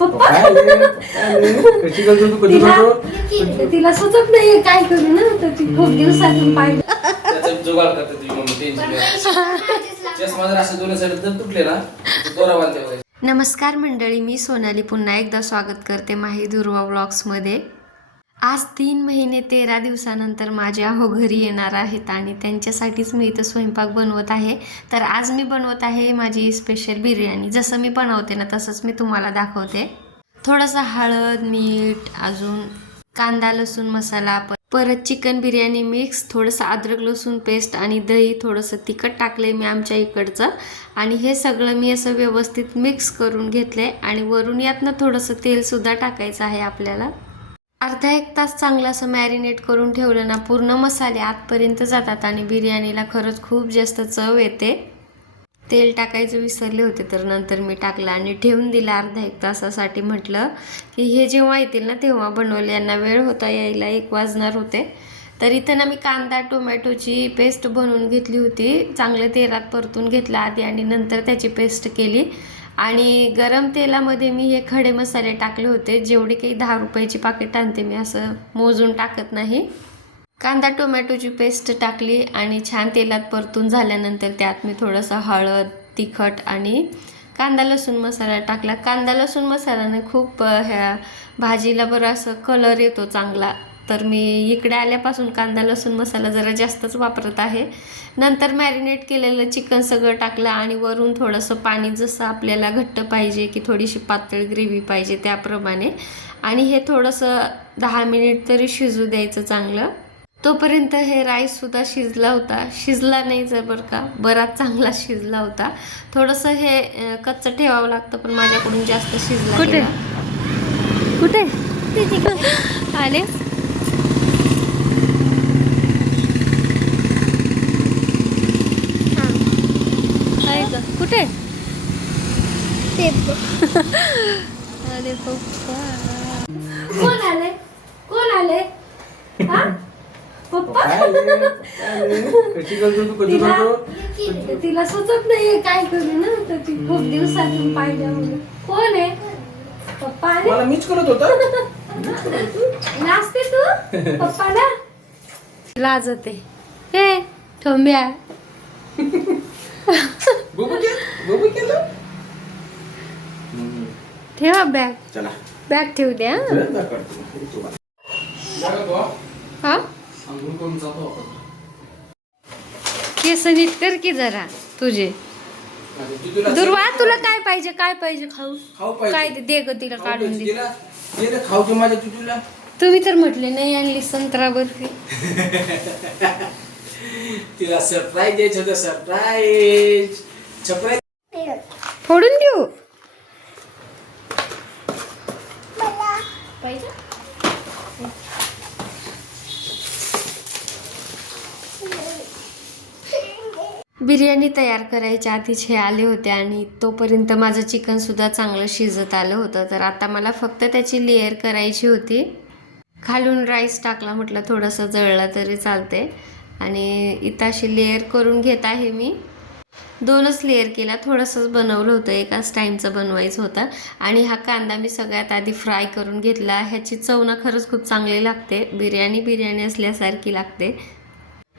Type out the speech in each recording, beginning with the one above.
पप्पा. कशी करतो तू तिला करतो तिला सुचत नाहीये काय करू ना तर ती खूप दिवसातून पाहिजे त्याचा जुगाड करते तुझी मम्मी टेन्शन चष्मा जर असे दोन्ही साईड जर तुटले ना तर दोरा बांधते बघायचे. नमस्कार मंडळी मी सोनाली पुन्हा एकदा स्वागत करते माही दुर्वा ब्लॉग्समध्ये आज तीन महिने तेरा दिवसानंतर माझे अहो घरी येणार आहेत आणि त्यांच्यासाठीच मी इथं स्वयंपाक बनवत आहे. तर आज मी बनवत आहे माझी स्पेशल बिर्याणी. जसं मी बनवते ना तसंच मी तुम्हाला दाखवते. थोडंसं हळद मीठ अजून कांदा लसूण मसाला प- परत चिकन बिर्याणी मिक्स थोडंसं अद्रक लसूण पेस्ट आणि दही थोडंसं तिखट टाकलंय मी आमच्या इकडचं. आणि हे सगळं मी असं व्यवस्थित मिक्स करून घेतलंय आणि वरून यातनं थोडंसं तेलसुद्धा टाकायचं आहे आपल्याला. अर्धा एक तास चांगलं असं मॅरिनेट करून ठेवलं ना पूर्ण मसाले आतपर्यंत जातात आणि बिर्याणीला खरंच खूप जास्त चव येते. तेल टाकायचं विसरले होते तर नंतर मी टाकलं आणि ठेवून दिलं अर्धा एक तासासाठी म्हटलं की हे जेव्हा येतील ना तेव्हा बनवले यांना वेळ होता यायला एक वाजणार होते. तर इथं ना मी कांदा टोमॅटोची पेस्ट बनवून घेतली होती चांगलं तेलात परतून घेतलं आधी आणि नंतर त्याची पेस्ट केली. आणि गरम तेलामध्ये मी हे खडे मसाले टाकले होते. जेवढे काही दहा रुपयाची पाकिट आणते मी असं मोजून टाकत नाही. कांदा टोमॅटोची पेस्ट टाकली आणि छान तेलात परतून झाल्यानंतर त्यात मी थोडंसं हळद तिखट आणि कांदा लसूण मसाला टाकला. कांदा लसूण मसाल्याने खूप ह्या भाजीला बरं असं कलर येतो चांगला. तर मी इकडे आल्यापासून कांदा लसूण मसाला जरा जास्तच वापरत आहे. नंतर मॅरिनेट केलेलं चिकन सगळं टाकलं आणि वरून थोडंसं पाणी जसं आपल्याला घट्ट पाहिजे की थोडीशी पातळ ग्रेव्ही पाहिजे त्याप्रमाणे. आणि हे थोडंसं दहा मिनिट तरी शिजू द्यायचं चांगलं. तोपर्यंत हे राईससुद्धा शिजला होता. शिजला नाही जर बरं का बराच चांगला शिजला होता. थोडंसं हे कच्चं ठेवावं लागतं पण माझ्याकडून जास्त शिजला कुठे? कुठे? आले आहे का कुठे अरे पप्पा कोण आले? कोण आले? हा? पप्पा? आले, आले. तिला तिला सुचत नाहीये काय करू ना? तर ती खूप दिवसातून म्हणून. कोण आहे? पप्पा आले? मला मीच करत होता? नाचते तू? पप्पाला? लाजते. हे ठोंब्या बुबू के बुबू केलं हम्म. ठेवा बॅग चला. बॅग ठेवू द्या. हे. हा. केस नीट कर की जरा तुझे. दुर्वा तुला काय पाहिजे काय पाहिजे खाऊ खाऊ पाहिजे. काय ते दे ग तिला काढून. दे. गेला गेलं खाऊ दे माझ्या तुला? तुम्ही तर म्हटले नाही आणली संत्रा बर्फी तिला सरप्राईज द्यायचं होतं सरप्राईज सरप्राईज बिर्याणी तयार करायच्या आधीच हे आले होते आणि तोपर्यंत माझं चिकनसुद्धा चांगलं शिजत आलं होतं. तर आता मला फक्त त्याची लेअर करायची होती. खालून राईस टाकला म्हटलं थोडंसं जळला तरी चालते आणि इथं अशी लेअर करून घेत आहे मी. दोनच लेअर केला थोडंसंच बनवलं होतं. एकाच टाईमचं बनवायचं होतं. आणि हा कांदा मी सगळ्यात आधी फ्राय करून घेतला. ह्याची चव ना खरंच खूप चांगली लागते. बिर्याणी बिर्याणी असल्यासारखी लागते.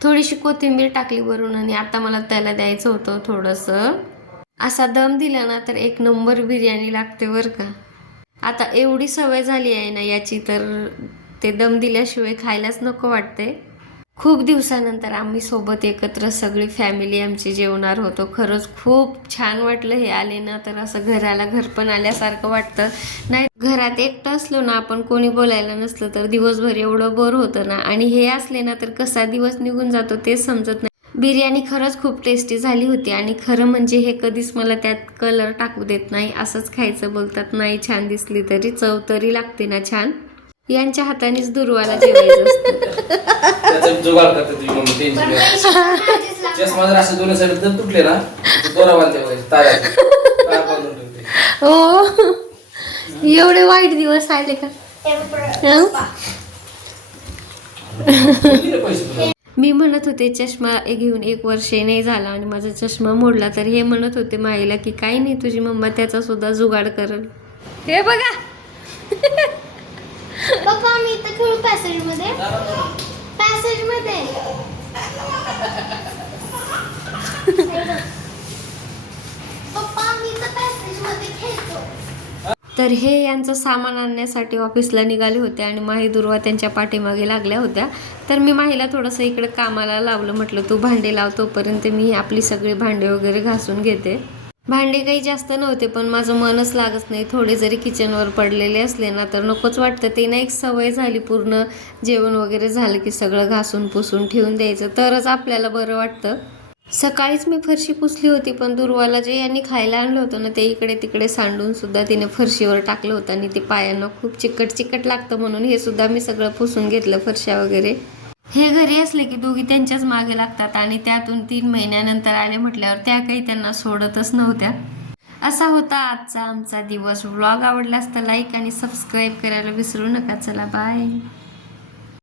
थोडीशी कोथिंबीर टाकली वरून आणि आता मला त्याला द्यायचं होतं थोडंसं. असा दम दिला ना तर एक नंबर बिर्याणी लागते बरं का. आता एवढी सवय झाली आहे ना याची तर ते दम दिल्याशिवाय खायलाच नको वाटते खूप दिवसानंतर आम्ही सोबत एकत्र सगळी फॅमिली आमची जेवणार होतो. खरंच खूप छान वाटलं हे आले ना तर असं घराला घर पण आल्यासारखं वाटतं. नाही घरात एकटं असलो ना आपण कोणी बोलायला नसलं तर दिवसभर एवढं बोर होतं ना. आणि हे असले ना तर कसा दिवस निघून जातो तेच समजत नाही. बिर्याणी खरंच खूप टेस्टी झाली होती आणि खरं म्हणजे हे कधीच मला त्यात कलर टाकू देत नाही. असंच खायचं बोलतात. नाही छान दिसली तरी चव तरी लागते ना छान. यांच्या हातानेच दुर्वाला जेवायचं असतं. त्याचा जुगाड करते तुझी मम्मी टेन्शन चष्मा जर असे दोन्ही साईड जर तुटले ना तर दोरा बांधते बघायचे तारा. तारा बांधून ठेवते. हो. एवढे वाईट दिवस आले का? पैसे तुला? मी म्हणत होते चष्मा ए- घेऊन एक वर्ष नाही झाला आणि माझा चष्मा मोडला तर हे म्हणत होते माईला की काही नाही तुझी मम्मा त्याचा सुद्धा जुगाड करल. हे बघा. पप्पा मी इथं खेळू पॅसेजमध्ये. पॅसेजमध्ये. पप्पा मी इथं पॅसेजमध्ये खेळतो. तर हे यांचं सामान आणण्यासाठी ऑफिसला निघाले होते आणि माही दुर्वा त्यांच्या पाठीमागे लागल्या होत्या. तर मी माहीला थोडंसं इकडे कामाला लावलं म्हटलं तू भांडे लाव तोपर्यंत मी आपली सगळी भांडे वगैरे घासून घेते. भांडे काही जास्त नव्हते पण माझं मनच लागत नाही. थोडे जरी किचनवर पडलेले असले ना तर नकोच वाटतं. ते ना एक सवय झाली पूर्ण जेवण वगैरे झालं की सगळं घासून पुसून ठेवून द्यायचं. तरच आपल्याला बरं वाटतं. सकाळीच मी फरशी पुसली होती पण दुर्वाला जे यांनी खायला आणलं होतं ना ते इकडे तिकडे सांडून सुद्धा तिने फरशीवर टाकलं होतं. आणि ते पायांना खूप चिकट चिकट लागतं म्हणून हे सुद्धा मी सगळं पुसून घेतलं फरशा वगैरे. हे घरी असले की दोघी त्यांच्याच मागे लागतात आणि त्यातून तीन महिन्यानंतर आले म्हटल्यावर त्या काही त्यांना सोडतच नव्हत्या. असा होता आजचा आमचा दिवस. व्लॉग आवडला असता लाईक आणि सबस्क्राईब करायला विसरू नका. चला बाय